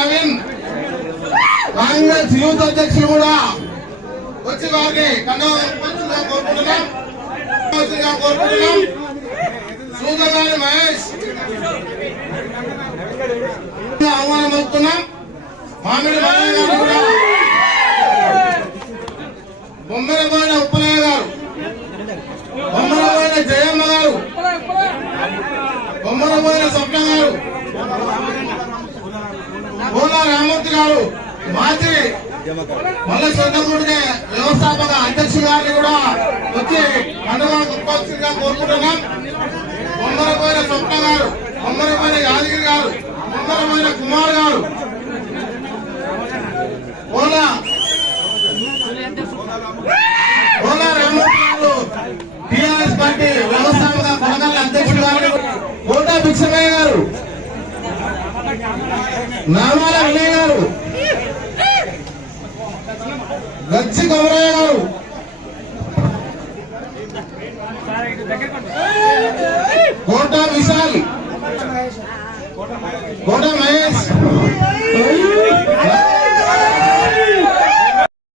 Naveen. Congress youth అధ్యక్షులు కూడా వచ్చి వారిని కన్నా కోరుకుంటున్నాం. కోరుకుంటున్నాం. సూదగారి మహేష్. ఆహ్వానం అవుతున్నాం. మామిడి మల్లయ్య గారు కూడా. బొమ్మలపాడ ఉప్పలయ్య గారు. బొమ్మలపాడ జయమ్మ గారు. బొమ్మలపాడ స్వప్న గారు గారు మాజీ మల్ల శ్రద్ధకుడికి వ్యవస్థాపక అధ్యక్షుడు గారిని కూడా వచ్చి పండుగ గొప్పగా కోరుకుంటున్నాం. బొమ్మలపోయిన స్వప్న గారు బొమ్మలపోయిన యాదగిరి గారు బొమ్మలపోయిన కుమార్ గారు. కోలా కోలా రామూర్తి గారు టిఆర్ఎస్ పార్టీ వ్యవస్థాపక కొనగల్ల అధ్యక్షుడు గారు కోటా భిక్షమయ్య గారు. నామాల వినయ లచ్చి గౌరయ్య గారు. కోట విశాల్. కోట మహేష్.